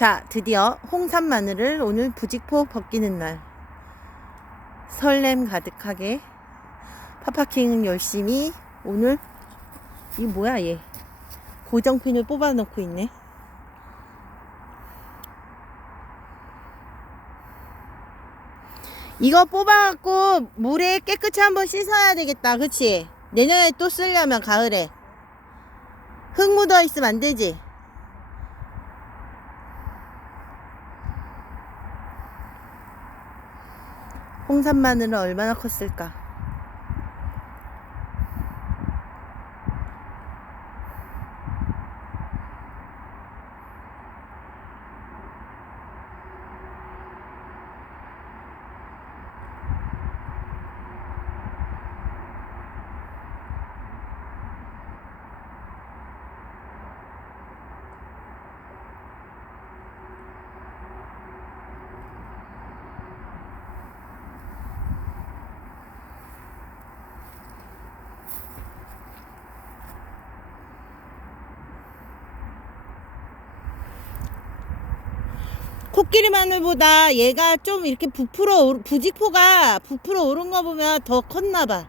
자, 드디어 홍삼 마늘을 오늘 부직포 벗기는 날. 설렘 가득하게 파파킹은 열심히 오늘 이 뭐야 얘 고정핀을 뽑아 놓고 있네. 이거 뽑아갖고 물에 깨끗이 한번 씻어야 되겠다. 그치? 내년에 또 쓰려면 가을에. 흙 묻어 있으면 안 되지? 홍삼 마늘은 얼마나 컸을까? 코끼리 마늘보다 얘가 좀 이렇게 부풀어 부직포가 부풀어 오른 거 보면 더 컸나 봐.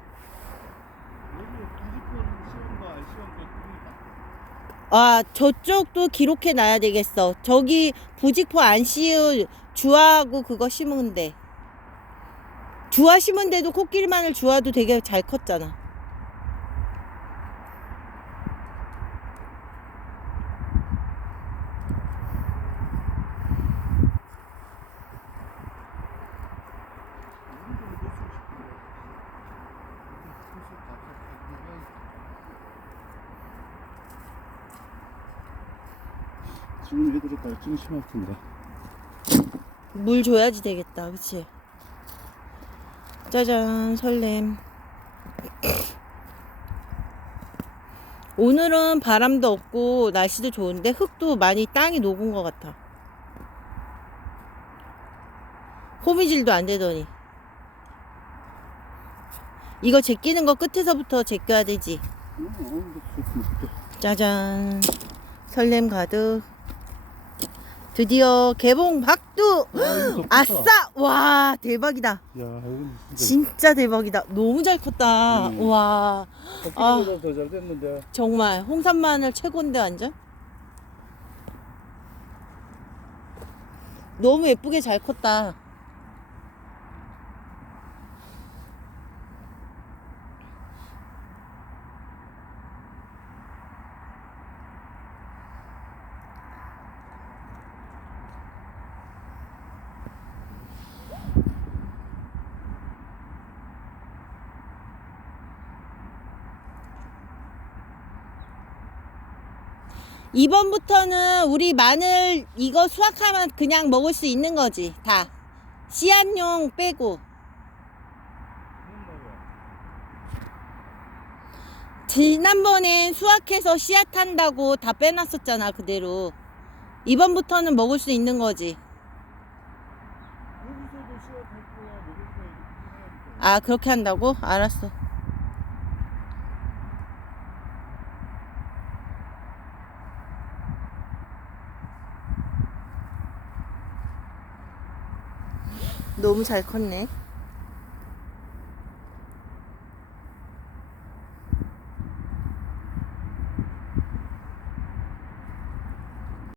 아, 저쪽도 기록해 놔야 되겠어. 저기 부직포 안 씌울 주화하고 그거 돼. 주화 심은 데도 코끼리 마늘 주화도 되게 잘 컸잖아. 우리 좀 넣었으면 싶은데. 소스 답답하게 지금 애들이 갈증 심할 텐데. 물 줘야지 되겠다. 그치? 짜잔, 설렘. 오늘은 바람도 없고 날씨도 좋은데 흙도 많이 땅이 녹은 것 같아. 호미질도 안 되더니. 이거 제끼는 거 끝에서부터 제껴야 되지. 어, 어, 좋다. 짜잔. 설렘 가득. 드디어 개봉 박두! 와, 이거 크다. 아싸! 와, 대박이다. 야, 이건 진짜. 진짜 대박이다. 너무 잘 컸다. 음. 와, 아. 더잘 됐는데. 정말 홍삼 마늘 최고인데 완전. 너무 예쁘게 잘 컸다. 이번부터는 우리 마늘 이거 수확하면 그냥 먹을 수 있는 거지. 다. 씨앗용 빼고. 지난번엔 수확해서 씨앗 한다고 다 빼놨었잖아, 그대로. 이번부터는 먹을 수 있는 거지. 아, 그렇게 한다고? 알았어. 너무 잘 컸네.